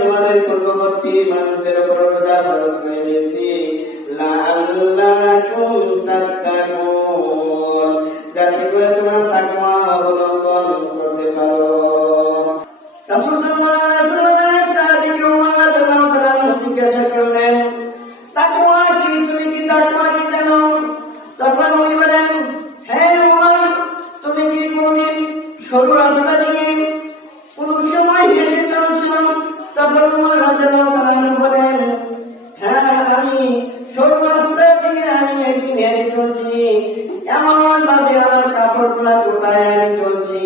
তোমাদের পূর্ববর্তী মানুষদের উপর রোজা ফরজ করে দিয়েছি লাআল্লাকুম তাত্তাকুন, যাতে করে তোমরা তাকওয়া অবলম্বন করতে পারো। রাসূল সাল্লাল্লাহু আলাইহি ওয়াসাল্লাম জিজ্ঞাসা করলেন, তাকওয়া কি? তুমি কি তাকওয়া কি জানো? তখন উনি বলেন, হে উমর, তুমি কি কোনদিন সরু রাস্তা দিয়ে কোন সময় হেঁটে চলছো? তখন উমর রাদিয়াল্লাহু তাআলা বলেন, হ্যাঁ, আমি সরু রাস্তা দিয়ে আমি হেঁটে চলছি, এমন ভাবে আমার কাপড়গুলা কোথায় আমি চলছি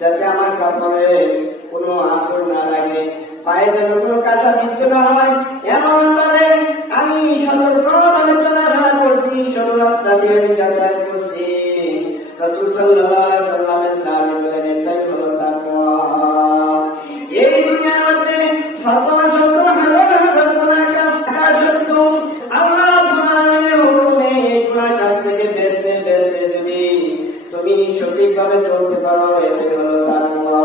যাতে আমার কাপড়ে কোনো আসর না লাগে, পায়ে যেন কোনো কাটা বিদ্ধ না হয়, এমন ভাবে আমি সতর্কভাবে চলাফেরা করছি, সরু রাস্তা দিয়ে যাতায়াত করছি। রাসূল সাল্লাল্লাহু আলাইহি ওয়াসাল্লামের সাহাবী বলেন, এটাই হলো তাকওয়া। এই দুনিয়ার মধ্যে শত শত হাজার হাজার গুনাহ কাজ সত্ত্বেও আল্লাহ রাব্বুল আলামিনের হুকুমে এই গুনাহ কাজ থেকে বেঁচে বেঁচে যদি তুমি সঠিকভাবে চলতে পারো, এটাই হলো তাকওয়া।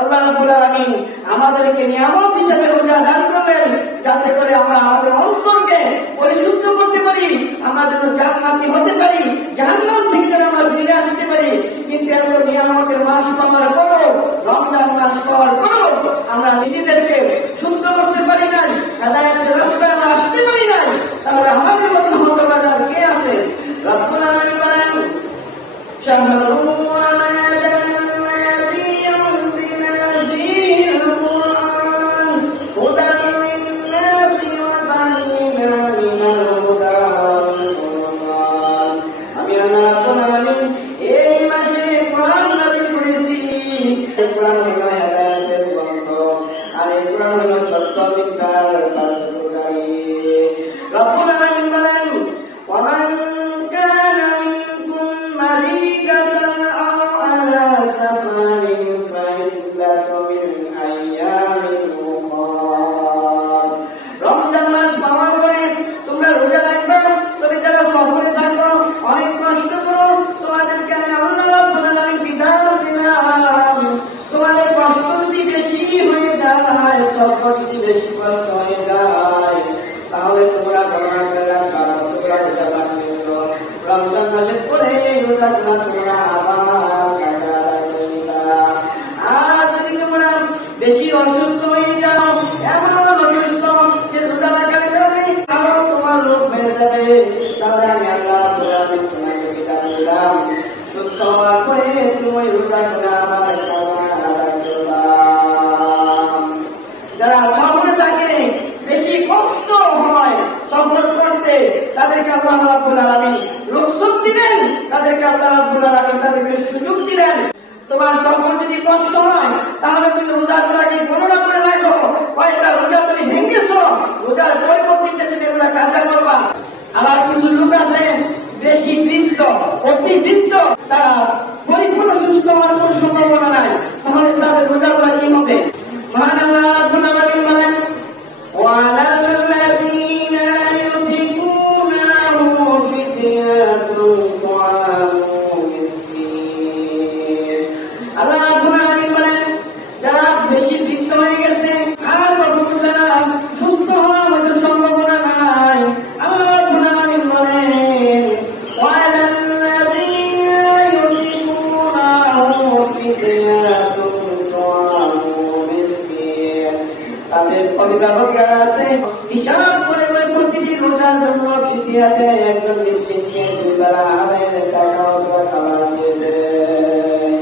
আল্লাহ রাব্বুল আলামিন আমাদেরকে নিয়ামত হিসেবে রোজা দান করলেন, যাতে করে আমরা আমাদের অন্তরকে পরিশুদ্ধ করতে পারি, আমরা যেন জান্নাতি হতে পারি, জাহান্নাম থেকে যেন আমরা ফিরে আসতে পারি। কিন্তু এত নিয়ামতের মাস পাওয়ার পরও, রমজান মাস পাওয়ার পরও আমরা নিজেদেরকে শুদ্ধ করতে পারি নাই, হেদায়েতের রাস্তায় আমরা আসতে পারি নাই, তাহলে আমাদের মতন হতভাগার কে আছে? রব্বুল আলামিন বলেন, শাহরু বেশি কষ্ট হয়ে যায়, তাহলে তোমরা রমজান মাসের পরে তোমরা আর যদি তোমরা বেশি অসুস্থ হয়ে যাও, এমন অসুস্থ যে রোজা রাখার কারণে আরো তোমার রোগ বেড়ে যাবে, তাহলে আমি আল্লাহ তোমাকে বিদায় দিলাম। সুস্থ হওয়ার পরে তুমি রোজা করে আমার যারা সফরে থাকে, বেশি কষ্ট হয় সফর করতে, তাদেরকে আল্লাহ রাব্বুল আলামিন রুখসত দিলেন, তাদেরকে আল্লাহ রাব্বুল আলামিন তাদেরকে সুযোগ দিলেন। তোমার সফর যদি কষ্ট হয়, তাহলে তুমি রোজাগুলোকে গণনা করে রাখো, কয়েকটা রোজা তুমি ভেঙেছো, রোজার পরিবর্তিতে তুমি এগুলা কাজা করবা। আবার কিছু লোক আছে বেশি বৃদ্ধ, অতিবৃদ্ধ, তারা পরিপূর্ণ সুস্থ হওয়ার কোন সম্ভাবনা নাই, তাহলে তাদের রোজাগুলা কি হবে? মহান আল্লাহ রাব্বুল আলামিন বলেন, ওয়ালাল্লাযীনা ইউতিকুনাহু ফিদয়াতুন তুআমু মিসকিন। আল্লাহ রাব্বুল আলামিন বলেন, যারা বেশি বৃদ্ধ হয়ে গেছে আর কখনো যারা সুস্থ হওয়ার মতো সম্ভাবনা নাই, আল্লাহ রাব্বুল আলামিন বলেন, ওয়ালাল্লাযীনা ইউতিকুনাহু ফিদয়াতুন তাদের অভিভাবক যারা আছে হিসাব করে প্রতিটি রোজার জন্য ফিদিয়াতে একজন মিসকিনকে 2 বেলা আড়াইয়ের টাকা অথবা খাবার দিয়ে দেয়।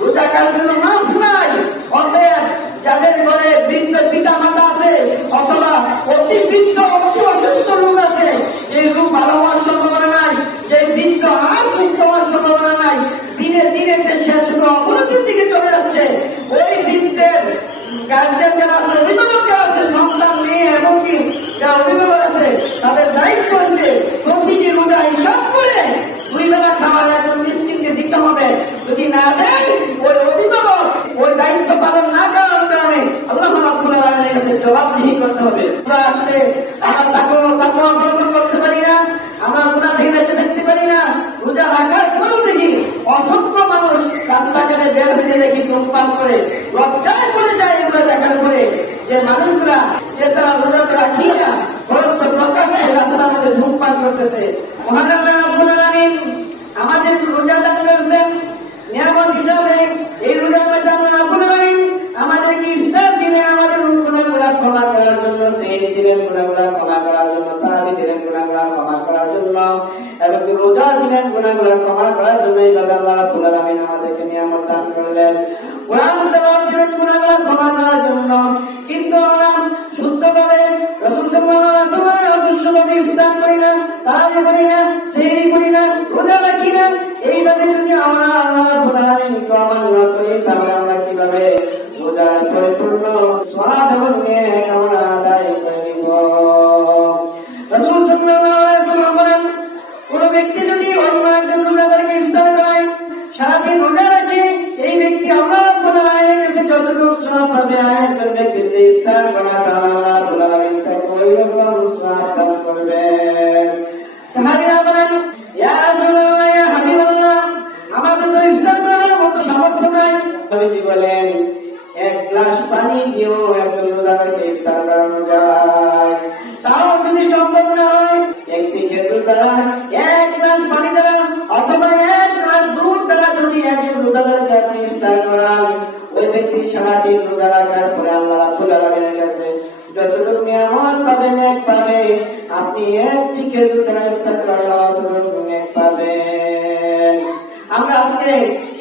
রোজাকার জন্য মাফ নাই। অতএব যাদের ঘরে বৃদ্ধ পিতা মাতা আছে অথবা অতি বৃদ্ধ অতি অসুস্থ লোক আছে, যে লোক ভালো হওয়ার সম্ভাবনা নাই, যে বৃদ্ধ আর সুস্থ হওয়ার সম্ভাবনা নাই, দিনে দিনে গার্জিয়ান যারা আছে, অভিভাবক যারা আছে, সন্তান মেয়ে এবং কি যারা অভিভাবক আছে, তাদের দায়িত্ব হচ্ছে প্রতিটি রোজা হিসাব করে 2 বেলা খাবার একজন মিসকিনকে দিতে হবে। যদি না দেয়, ওই অভিভাবক ওই দায়িত্ব পালন না করার কারণে আল্লাহ রাব্বুল আলামিনের কাছে জবাবদিহি করতে হবে। আসছে আমরা তাকওয়া অবলম্বন করতে পারি না, আমরা গুনাহ থেকে বেঁচে থাকতে পারি না, রোজা রাখার পরেও দেখি অসংখ্য মানুষ রাস্তাঘাটে বের হয়ে দেখি ধূমপান করে, লজ্জায় পড়ে যায় এগুলো দেখার পরে যে মানুষগুলা যে তারা রোজা তো রাখি না, বরঞ্চ প্রকাশ্যে রাস্তার মধ্যে ধূমপান করতেছে। মহান আল্লাহ রাব্বুল আলামিন আমাদের রোজা দান করেছেন নিয়ামত হিসাবে। এই রোজার মধ্যে আল্লাহ রাব্বুল আলামিন আমাদেরকে ইফতার দিলেন আমাদের গুনাহগুলো ক্ষমা করার জন্য, সেহরি দিলেন গুনাহগুলো ক্ষমা করার জন্য, তারাবি দিলেন গুনাহগুলো ক্ষমা করার জন্য, এবং রোজা দিলেন গুনাহগুলো ক্ষমা করার জন্য। এইভাবে আল্লাহ রাব্বুল আলামিন আমাদেরকে নিয়ামত দান করলেন। কোরআন তেলাওয়াত দিলেন গুনাহগুলো ক্ষমা করার জন্য। কিন্তু আমরা শুদ্ধভাবে রাসূল সাল্লাল্লাহু আলাইহি ওয়াসাল্লামের আদর্শভাবে ইফতার করি না, তারাবি করি না, সেহরি করি না, রোজা রাখি না। এইভাবে যদি আমরা আল্লাহ রাব্বুল আলামিনকে অমান্য করি, তাহলে আমরা কিভাবে রোজার পরিপূর্ণ সওয়াব এবং নেক আমরা আদায় করব? রাসূল সাল্লাল্লাহু আলাইহি ওয়াসাল্লাম বলেন, কোন ব্যক্তি যদি অন্য একজন রোজাদারকে ইফতার করায়, সারাদিন রোজা রাখে, এই ব্যক্তি আল্লাহ রাব্বুল আলামিনের কাছে যতটুকু সওয়াব পাবে, আরেকজন ব্যক্তিকে ইফতার করাটা আল্লাহ রাব্বুল আলামিন তাকে ওই রকম সওয়াব দান করবেন। সাহাবীরা বলেন, ইয়া রাসূলুল্লাহ, ইয়া হাবিবাল্লাহ, আমাদের তো ইফতার করার মতো সামর্থ্য নাই। নবীজি বলেন, 1 গ্লাস পানি দিয়েও একজন রোজাদারকে ইফতার করানো যায়। তাও যদি সম্ভব না হয়, একটি খেজুর দ্বারা, 1 গ্লাস পানি দ্বারা, অথবা 1 গ্লাস দুধ দ্বারা যদি একজন রোজাদারকে আপনি ইফতার করান, ওই ব্যক্তি সারাদিন রোজা রাখার পরে আল্লাহ রাব্বুল আলামিনের কাছে যতটুকু নিয়ামত পাবেন, নেক পাবে। আপনি একটি খেজুর দ্বারা ইফতার করলে অতটুকু নেক পাবেন। আমরা আজকে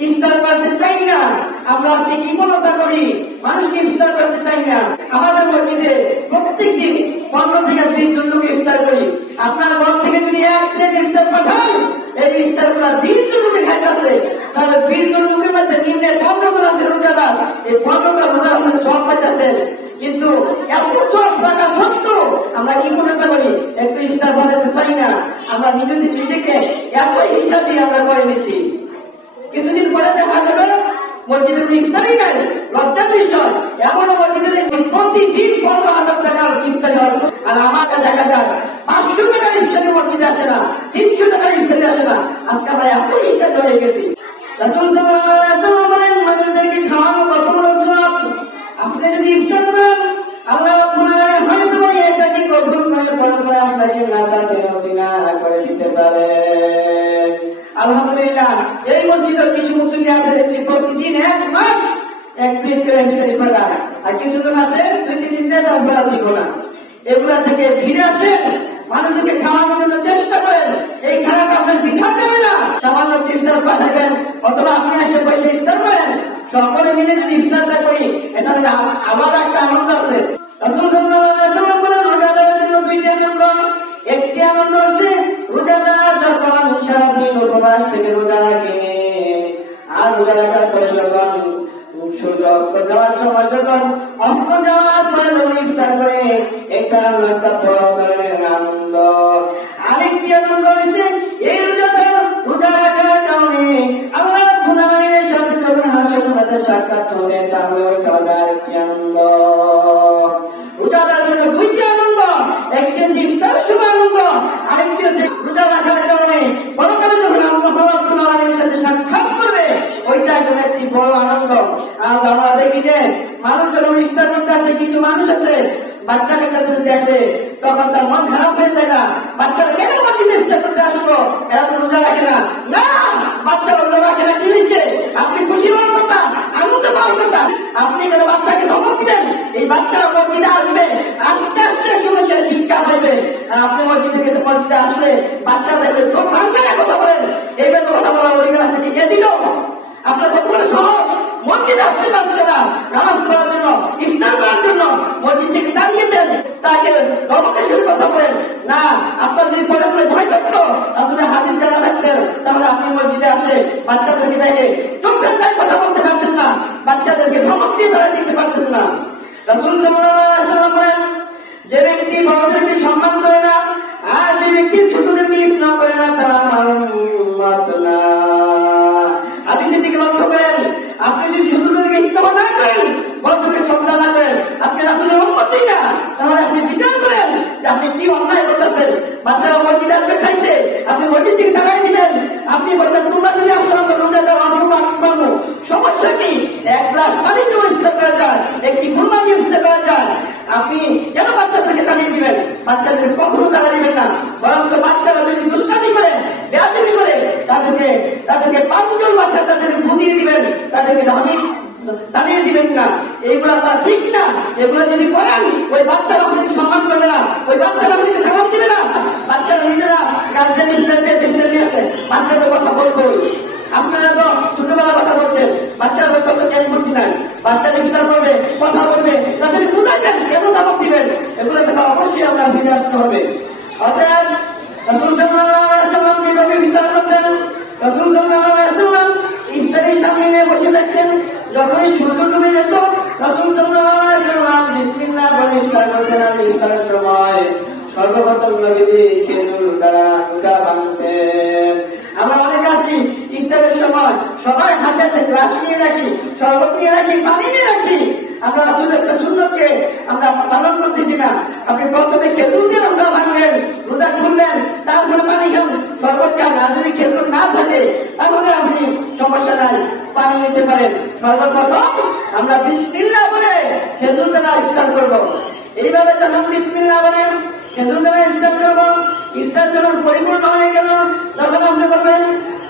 ইফতার করতে চাই না, আমরা আজকে কি মনতা করি, মানুষকে ইফতার করতে চাই না। আমাদের মসজিদে প্রত্যেকদিন 15 থেকে 20 জন লোক ইফতার করি। আপনার ঘর থেকে যদি 1 প্লেট ইফতার পাঠান, এই ইফতার গুলা 20 জন লোকে খাইতেছে, তাহলে 20 জন লোকের মধ্যে নিম্নে 15 জন আছে রোজাদার। এই 15টা রোজা আপনি সওয়াব পাইতেছেন। কিন্তু এত সওয়াব থাকা সত্ত্বেও আমরা কি মনতা করি, একটু ইফতার বানাতে চাই না। আমরা নিজেকে একই হিসাবে আমরা করে নিছি। কিছুদিন পরে দেখা যাবে মসজিদে ইফতারই নাই, লজ্জার বিষয়। এমন মসজিদে দেখছি প্রতিদিন 15,000 টাকার ইফতারি হয়, আর আমাকে দেখা যায় 500 টাকার ইফতারি মসজিদে আসে না, 300 টাকার ইফতারি আসে না। আজকে আমরা একই হিসাবে হয়ে গেছি। রাসূল সাল্লাল্লাহু আলাইহি ওয়াসাল্লাম বলেন, মানুষদেরকে খাওয়ানো কত বড় সওয়াব। আপনি যদি ইফতার করেন, আল্লাহ রাব্বুল আলামিন হয়তো এটাকে কবুল করে আপনাকে নাজাতে নসিনা করে দিতে পারে। আলহামদুলিল্লাহ, এই মসজিদে কিছু মুসলিম আছে দেখছি প্রতিদিন 1 মাস 1 প্লেট করে ইফতারি পাঠায়, আর কিছু জন আছে 2-3 দিন ধরে তার বেলা দিব না। এগুলা থেকে ফিরে আসেন, মানুষকে খাওয়ানোর জন্য চেষ্টা করেন। এই খারাপ আপনার বৃথা যাবে না। সামান্য ইফতার পাঠাবেন, অথবা আপনি এসে বসে ইফতার করেন, সকলে মিলে যদি ইফতারটা করি, এটা আলাদা একটা আনন্দ আছে। রাসূল সাল্লাল্লাহু আলাইহি ওয়াসাল্লাম বলেন, রোজাদারের জন্য 2টি আনন্দ। একটি আনন্দ হচ্ছে রোজাদার যখন সারাদিন উপবাস থেকে রোজা রাখে, আর রোজা রাখার পরে যখন সূর্য অস্ত যাওয়ার সময়, যখন অস্ত যাওয়ার পরে যখন ইফতার করে, এটা একটা বড় ধরনের আনন্দ। আরেকটি আনন্দ হয়েছে এই রোজাদার রোজা রাখার কারণে আল্লাহ রাব্বুল আলামিনের সাথে যখন হাসরের মাঠে সাক্ষাৎ হবে, তাহলে ওইটা আরেকটি আনন্দ। রোজাদার জন্য 2টি আনন্দ, একটি হচ্ছে ইফতারের সময় আনন্দ, আরেকটি হচ্ছে রোজা রাখার কারণে পরকালে যখন আল্লাহ রাব্বুল আলামিনের সাথে সাক্ষাৎ করবে, ওইটা একটি বড় আনন্দ। আজ আমরা দেখি যে মানুষ যখন ইফতার করতে আছে, কিছু মানুষ আছে বাচ্চা কাচ্চাদের দেখলে তখন তার মন খারাপ হয়ে যায় না, বাচ্চারা কেন মসজিদে ইফতার করতে আসলো, এরা তো রোজা রাখে না। না, বাচ্চারা রোজা রাখে না, কি হয়েছে? আপনি খুশি হওয়ার কথা, আনন্দ পাওয়ার কথা। আপনি কেন বাচ্চাকে ধমক দিবেন? এই বাচ্চারা মসজিদে আসবে, আস্তে আস্তে সমস্যার শিক্ষা পাবে। আপনি মসজিদে আসলে বাচ্চা দেখলে চোখ ভাঙবে কথা বলেন, এইভাবে কথা বলার অধিকার আপনাকে কে দিল? আপনার কত বড় সহজ, মসজিদে আসতে পারছে না নামাজ পড়ার জন্য, ইফতার করার জন্য, মসজিদ থেকে দাঁড়িয়েছেন, তাকে ধমকের কথা বলেন না। আপনার যদি পড়ে ভয় থাকতো, আসলে হাদিস জানা থাকতেন, তাহলে আপনি মসজিদে আসে বাচ্চাদেরকে দেখে চোখ রাখায় কথা বলতে পারতেন না, বাচ্চাদেরকে ধমক দিয়ে ধরে দিতে পারতেন না। রাসূল সাল্লাল্লাহু আলাইহি ওয়াসাল্লাম বলেন, যে ব্যক্তি বড়দেরকে সম্মান করে না আর যে ব্যক্তি ছোটদেরকে স্নেহ করে না তারা আমার উম্মত না। হাদিসের দিকে লক্ষ্য করেন, আপনি যদি ছোটদেরকে স্নেহ না করেন, বড়দেরকে শ্রদ্ধা না করেন, আপনি রাসূলের উম্মতই না। তাহলে আপনি বিচার করেন যে আপনি কি অন্যায় করতেছেন। বাচ্চারা মসজিদে আসবে খাইতে, আপনি মসজিদ থেকে টাকাই দিবেন, আপনি বলবেন তোমরা যদি আসলে আমরা রোজা দাও আমি পাবো, সমস্যা কি? এক গ্লাস পানি দিয়ে ইফতার করা যায়, একটি খুরমা দিয়ে ইফতার করা যায়। আপনি কেন বাচ্চাদেরকে তাড়িয়ে দিবেন? বাচ্চাদের কখনো তাড়া দিবেন না, বরঞ্চ বাচ্চারা যদি দুষ্টামি করে, বেয়াদবি করে, তাদেরকে পাঁচজন ভাষায় তাদেরকে বুঝিয়ে দিবেন, তাদেরকে তাড়িয়ে দিবেন না। এইগুলা করা ঠিক না। এগুলো যদি করেন ওই বাচ্চারা আপনাকে সম্মান করবে না, ওই বাচ্চারা আপনাকে সালাম দিবে না। বাচ্চারা নিজেরা গার্জেন নিয়ে আসে, বাচ্চাদের কথা বলবো। আপনারা তো ছোটবেলার কথা বলছেন, বাচ্চারা কত জ্ঞান করতে নাই, বাচ্চারা ইফতার করবে, কথা বলবে, তাদের বুঝাইবেন, কেন দাবত দিবেন? এগুলো থেকে অবশ্যই আমরা ফিরে আসতে হবে। অতএব রাসূল সাল্লাল্লাহু আলাইহি ওয়াসাল্লাম যেভাবে ইফতার করতেন, রাসূল সাল্লাল্লাহু আলাইহি ওয়াসাল্লাম ইফতারের সামনে নিয়ে বসে থাকতেন। যখনই সূর্য ডুবে যেত, রাসূল সাল্লাল্লাহু আলাইহি ওয়াসাল্লাম বিসমিল্লাহ বলে ইফতার করতেন। আর ইফতারের সময় সর্বপ্রথম নবীজি খেজুর দ্বারা রোজা ভাঙতেন। আমরা অনেক আছি ইফতারের সময় সবাই হাতে গ্লাস নিয়ে রাখি, শরবত নিয়ে রাখি, পানি নিয়ে রাখি। আমরা আসলে একটা সুন্নতকে আমরা পালন করতেছি না। আপনি প্রথমে খেজুর দিয়ে রোজা ভাঙলেন, রোজা খুললেন, তারপরে পানি খান, শরবত খান। আর যদি খেজুর না থাকে তাহলে আপনি সমস্যা নাই, পানি নিতে পারেন। সর্বপ্রথম আমরা বিসমিল্লাহ বলে খেজুর দ্বারা ইফতার করবো। এইভাবে যখন বিসমিল্লাহ বলে খেজুর দ্বারা ইফতার করবো, ইফতার যখন পরিপূর্ণ হয়ে গেল, তখন আপনি বলবেন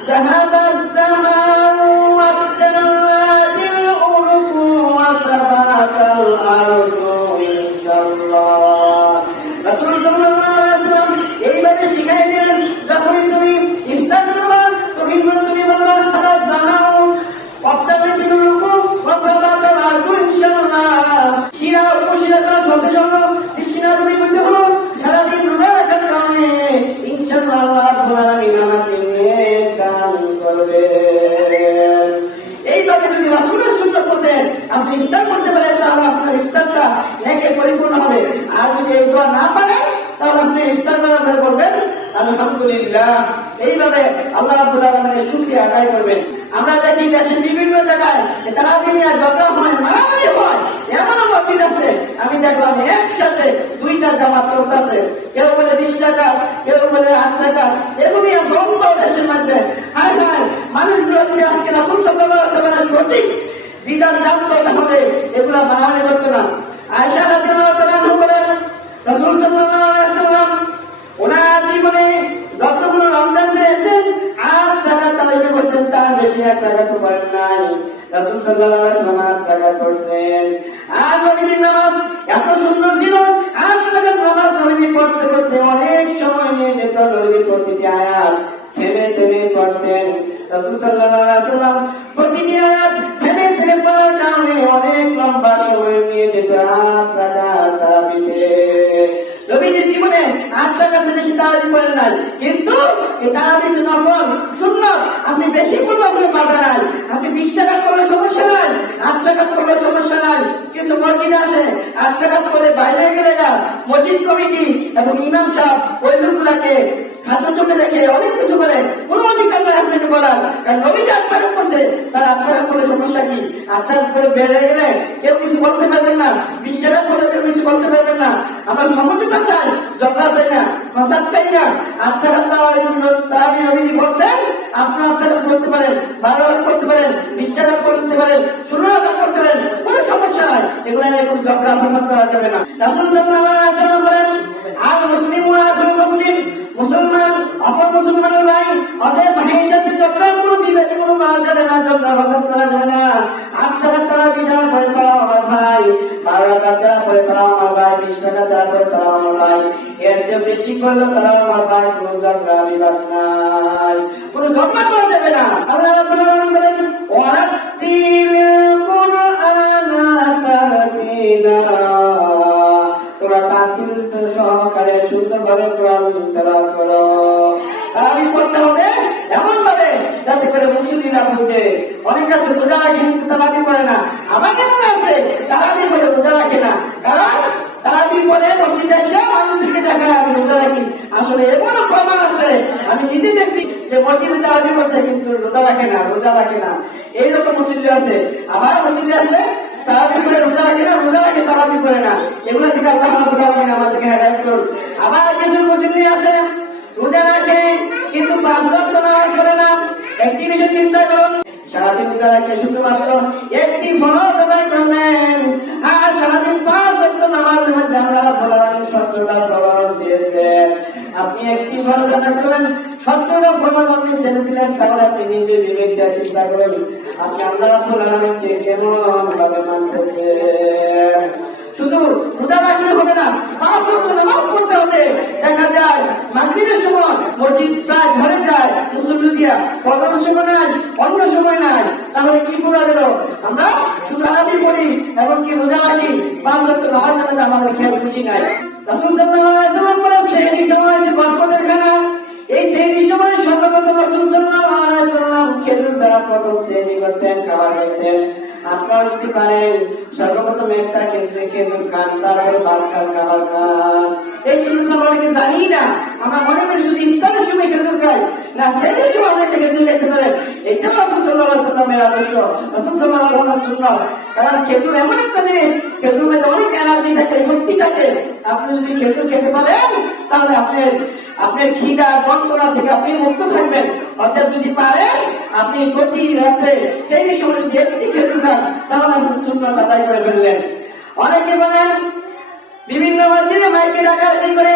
যাহাবাজ জামাউ ওয়াবতালাতিল উরুকু ওয়া সাবাতাল আরদু ইনশাআল্লাহ। রাসূল সাল্লাল্লাহু আলাইহি ওয়াসাল্লাম এইভাবে শিখিয়ে দিলেন, যখন তুমি ইফতার করবে তখন তুমি বলবে যাহাবাজ জামাউ ওয়াবতালাতিল উরুকু ওয়া সাবাতাল আরদু ইনশাআল্লাহ। শিরা উপশিরাটা সতেজ হলো, শিরা তুমি বলতে হলো সারাদিন রোজা রাখার কারণে ইনশাআল্লাহ আল্লাহ রাব্বুল আলামিন আমাকে নেক দান করবেন। এইভাবে যদি রাসূলের সুন্নাত মতে আপনি ইফতার করতে পারেন, তাহলে আপনার ইফতারটা নেকে পরিপূর্ণ হবে। আর যদি এই দোয়া না পারেন, তাহলে আপনি ইফতার করার পরে বলবেন আলহামদুলিল্লাহ। এইভাবে আল্লাহ রাব্বুল আলামিনের শুকরিয়া আদায় করবেন। আমরা দেখি দেশের বিভিন্ন জায়গায় তারাবি নিয়ে ঝগড়া হয়, মারামারি হয়, এমনও মসজিদ আছে আমি দেখলাম একসাথে দুইটা জামাত চলতেছে, কেউ বলে 20 টাকা, কেউ বলে 8 টাকা, এগুলি দ্বন্দ্ব দেশের মধ্যে। হায় হায়, মানুষগুলো আজকে রাসূল সাল্লাল্লাহু আলাইহি ওয়াসাল্লামের সঠিক বিধান জানতো, তাহলে এগুলা মারামারি করতো না। আয়েশা রাদিয়াল্লাহু তাআলা বলেন, রাসূল সাল্লাল্লাহু আলাইহি ওয়াসাল্লাম ওনার জীবনে যতগুলো রমজান পেয়েছেন 8 টাকা তারাবি করছেন, তার বেশি 1 টাকা তো করেন নাই। রাসূল সাল্লাল্লাহু আলাইহি ওয়াসাল্লাম 8 টাকা করছেন। আর নবীজির নামাজ এত সুন্দর ছিল, 8 টাকার নামাজ নবীজি পড়তে পড়তে অনেক সময় নিয়ে যেত। নবীজি প্রতিটি আয়াত থেমে থেমে পড়তেন। রাসূল সাল্লাল্লাহু আলাইহি ওয়াসাল্লাম প্রতিটি আয়াত থেমে থেমে পড়ার কারণে অনেক লম্বা সময় নিয়ে যেত 8 টাকা তারাবিতে। নবীজির জীবনে 8 টাকার বেশি তারাবি পড়েন নাই, কিন্তু এই তারাবি নফল সুন্নাত আপনি বেশি পড়লে কোনো বাধা নাই। আপনি 20 টাকা করলে সমস্যা নাই, 8 টাকা করলে সমস্যা নাই। কিন্তু মসজিদে আসে 8 টাকা করে বাইরে গেলে না, মসজিদ কমিটি এবং ইমাম সাহেব ওই লোকগুলাকে খাদ্য চোখে দেখে অনেক কিছু বলে, কোনো অধিকার নাই আপনাকে বলার। কারণ নবীজি 8 টাকা করছে, তার 8 টাকা করলে সমস্যা কি? 8 টাকা করে বেড়ে গেলে কেউ কিছু বলতে পারবেন না, 20 টাকা করলে কেউ কিছু বলতে পারবেন না। আমরা সমঝোতা চাই, ঝগড়া চাই না, ফাসাদ চাই না। 8 টাকা তারাবি নবীজি বলছেন, আপনারা 8 টাকা করতে পারেন, 12 টাকা করতে পারেন, 20 টাকা করতে পারেন, 16 টাকা করতে পারেন, কোনো সমস্যা নাই। এগুলো এরকম ঝগড়া ফাসাদ করা যাবে না। রাসূল সাল্লাল্লাহু আলাইহি ওয়াসাল্লাম বলেন, আর মুসলিম ওয়া আখুল মুসলিম, মুসলমান অপর মুসলমানের ভাই, ওদের ভাইয়ের সাথে ঝগড়া কোনো বিভেদ কোনো করা যাবে না, ঝগড়া ফাসাদ করা যাবে না। 8 টাকা তারাবি যারা পড়ে তারা আমার ভাই, 12 টাকা যারা পড়ে তারা আমার ভাই, 20 টাকা যারা পড়ে তারা আমার ভাই। এর চেয়ে বেশি করলে তারা আমার ভাই, কোনো ঝগড়া বিবাদ নাই, কোনো ঝগড়া করা যাবে না। আল্লাহ রাব্বুল আলামিন বলেন, ওয়ারাত্তিলিল কুরআনা তারতিলা, তোমরা তারতিল সহকারে সুন্দরভাবে কোরআন তেলাওয়াত করো। তারাবি পড়তে হবে এমন ভাবে যাতে করে মুসলিমরা বুঝে। অনেক আছে বোঝা কিন্তু তারাবি পড়ে না। আবার কেমন আছে তারাবি পড়ে রোজা রাখে না, কারণ তারাবি পড়ে মসজিদে এসে মানুষকে দেখায় আমি রোজা রাখি। আসলে এমনও প্রমাণ আছে, আমি নিজে দেখছি যে মসজিদে তারাবি পড়ছে কিন্তু রোজা রাখে না, রোজা রাখে না। এইরকম মুসল্লি আছে। আবার মুসল্লি আছে তারাবি করে রোজা রাখে না, রোজা রাখে তারাবি করে না। এগুলো থেকে আল্লাহ রাব্বুল আলামিন আমাদেরকে হেদায়েত করুন। আবার কিছু মুসল্লি আছে রোজা রাখে কিন্তু 5 ওয়াক্ত নামাজ পড়ে না। একটি বিষয় চিন্তা করুন, সারাদিন রোজা রাখে শুধুমাত্র একটি ফরজ আদায় করলেন, আর সারাদিন 5 ওয়াক্ত নামাজের মধ্যে আল্লাহ রাব্বুল আলামিন 17টা ফরজ দিয়েছেন। আপনি একটি ফরজ আদায় করলেন, 17টা ফরজ আপনি ছেড়ে দিলেন। তাহলে আপনি নিজে বিবেক দিয়ে চিন্তা করেন আপনি আল্লাহ রাব্বুল আলামিনকে কেমন ভাবে মানতেছেন। শুধু রোজা রাখলে হবে না, 5 ওয়াক্ত নামাজ পড়তে হবে। দেখা যায় মাগরিবের সময় মসজিদ প্রায় ভরে যায় মুসল্লি দিয়া, ফজরের সময় নাই, অন্য সময় নাই। তাহলে কি বোঝা গেল? আমরা শুধু তারাবি পড়ি এবং কি রোজা রাখি, 5 ওয়াক্ত নামাজ নামাজ আমাদের খেয়াল খুশি নাই। রাসূল সাল্লাল্লাহু আলাইহি ওয়াসাল্লাম বলেন সেহরি সময় যে বরকতের খানা, এই সেহরি সময় সর্বপ্রথম রাসূল সাল্লাল্লাহু আলাইহি ওয়াসাল্লাম খেজুর দ্বারা প্রথম সেহরি করতেন, খাবার খেতেন। আপনারা যদি পারেন সর্বপ্রথম একটা খেজুর খান, তারপরে ভাত খান, খাবার খান। এই সুন্নাত আমরা অনেকে জানি না, আমরা মনে করি শুধু ইফতারের সময় খেজুর খাই, না সেহরির সময় আমরা একটা খেজুর খেতে পারেন। এটাও রাসূল সাল্লাল্লাহু আলাইহি ওয়াসাল্লামের আদর্শ, রাসূল সাল্লাল্লাহু আলাইহি ওয়াসাল্লামের সুন্নাত। কারণ খেজুর এমন একটা জিনিস, খেজুর মধ্যে অনেক এনার্জি থাকে, শক্তি থাকে। আপনি যদি খেজুর খেতে পারেন তাহলে আপনার খিদা যন্ত্রণা থেকে আপনি মুক্ত থাকবেন। অর্থাৎ যদি পারেন আপনি প্রতি রাতে সেই সময় যদি একটি খেজুর খান তাহলে আপনি সুন্নাত আদায় করে ফেললেন। অনেকে বলেন বিভিন্ন মসজিদে মাইকে ডাকাডাকি করে,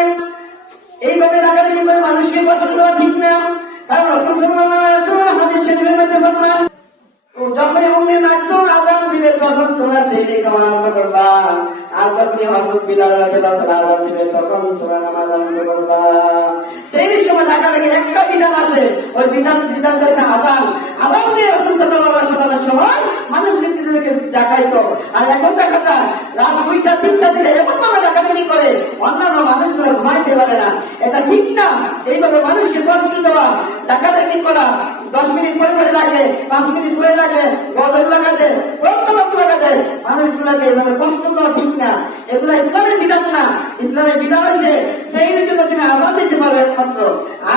এইভাবে ডাকাডাকি করে মানুষকে পছন্দ করা ঠিক না। কারণ রাসূল সাল্লাল্লাহু আলাইহি ওয়াসাল্লাম হাদিস শরীফের মধ্যে ফরমান যখন উম্মে মাকতুম আযান দিবে তখন তোমরা সেহরি খাওয়া আরম্ভ করবা, আর যখন হযরত বিলাল রাদিয়াল্লাহু তাআলা আযান দিবে তখন তোমরা নামাজ আরম্ভ করবা। সেহরি সময় ডাকাডাকির একটা বিধান আছে, ওই বিধানটা হচ্ছে আযান। আযান দিয়ে রাসূল সাল্লাল্লাহু আলাইহি ওয়াসাল্লামের সময় মানুষ ব্যক্তিদেরকে ডাকাইতো। আর এখন দেখা যায় রাত 2টা 3টা থেকে এমন ভাবে ডাকাডাকি করে অন্যান্য মানুষগুলো ঘুমাইতে পারে না। এটা ঠিক না। এইভাবে মানুষকে কষ্ট দেওয়া, ডাকাডাকি করা, 10 মিনিট পরে পরে লাগে, 5 মিনিট পরে লাগে, গজল লাগাতে, প্রত্যেক লাগাতে মানুষগুলোকে এইভাবে কষ্ট দেওয়া ঠিক না। এগুলো ইসলামের বিধান না। ইসলামের বিধান হচ্ছে সেহরির জন্য তুমি আযান দিতে পারো একমাত্র।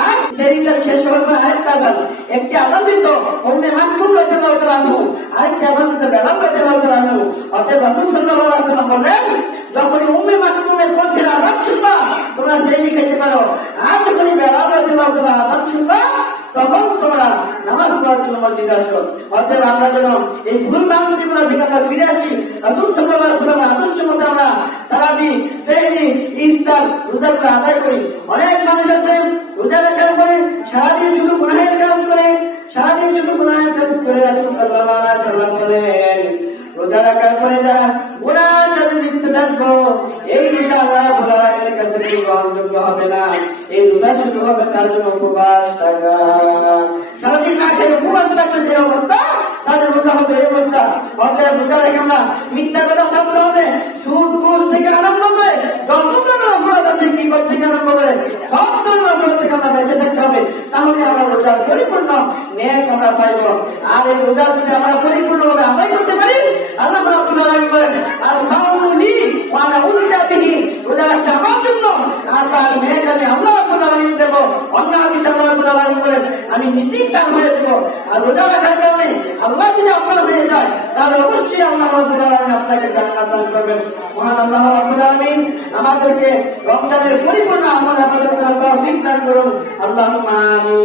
আর সেহরিটা শেষ হওয়ার পর আরেকটা আযান, একটি আযান দিত উম্মে মাকতুম রাদিয়াল্লাহু তাআলা আনহু, আরেকটি আযান দিত বেলাল রাদিয়াল্লাহু তাআলা আনহু। অতএব রাসূল সাল্লাল্লাহু আলাইহি ওয়াসাল্লাম বললেন যখন উম্মে মাকতুমের কণ্ঠের আযান শুনবা তোমরা সেহরি খেতে পারো, আর যখন বেলাল রাদিয়াল্লাহু তাআলা আযান শুনবা তখন তোমরা নামাজ পড়ার জন্য মসজিদে আসো। অতএব আমরা যেন এই ভুল ভ্রান্তিগুলো থেকে আমরা ফিরে আসি, রাসূল সাল্লাল্লাহু আলাইহি ওয়াসাল্লামের আদর্শ মতে আমরা তারাবি, সেহরি, ইফতার, রোজাগুলো আদায় করি। অনেক মানুষ আছে রোজা রাখার পরে সারাদিন শুধু গুনাহের কাজ করে, সারাদিন শুধু গুনাহের কাজ করে। রাসূল সাল্লাল্লাহু আলাইহি ওয়াসাল্লাম বলেন রোজা রাখার পরে যারা গুনাহের কাজে লিপ্ত থাকবো এই রোজা আল্লাহ রাব্বুল আলামিনের কাছে গ্রহণযোগ্য হবে না। এই রোজা শুরু হবে তার জন্য উপবাস থাকা। সারাদিন না খেয়ে উপবাস থাকলে যে অবস্থা তাদের রোজা হবে এই অবস্থা। অতএব রোজা রেখে আমরা মিথ্যা কথা ছাড়তে হবে। সুদ ঘুষ থেকে আরম্ভ করে যত ধরনের অপরাধ আছে, কিবত থেকে আরম্ভ করে সব ধরনের অপরাধ থেকে আমরা বেঁচে থাকতে হবে। তাহলে আমরা রোজার পরিপূর্ণ নেক আমরা পাইব। আর এই রোজা যদি আমরা পরিপূর্ণভাবে আদায় করতে পারি, আল্লাহ রাব্বুল আলামিন বলেন আর-সাওমু লি ওয়া আনা উরজা বিহি, রোজা রাখছে আমার জন্য আর তার নেক আমি আল্লাহ রাব্বুল আলামিন দেব। অন্য হাদিসে আল্লাহ রাব্বুল আলামিন বলেন আমি নিজেই তার হয়ে দেব। আর রোজা রাখার কারণে আল্লাহ যদি আপনার হয়ে যায় তাহলে অবশ্যই আল্লাহ রাব্বুল আলামিন আপনাকে জান্নাত দান করবেন। মহান আল্লাহ রাব্বুল আলামিন আমাদেরকে রমজানের পরিপূর্ণ আমল আমাদের করার তৌফিক দান করুন। আল্লাহুম্মা আমিন।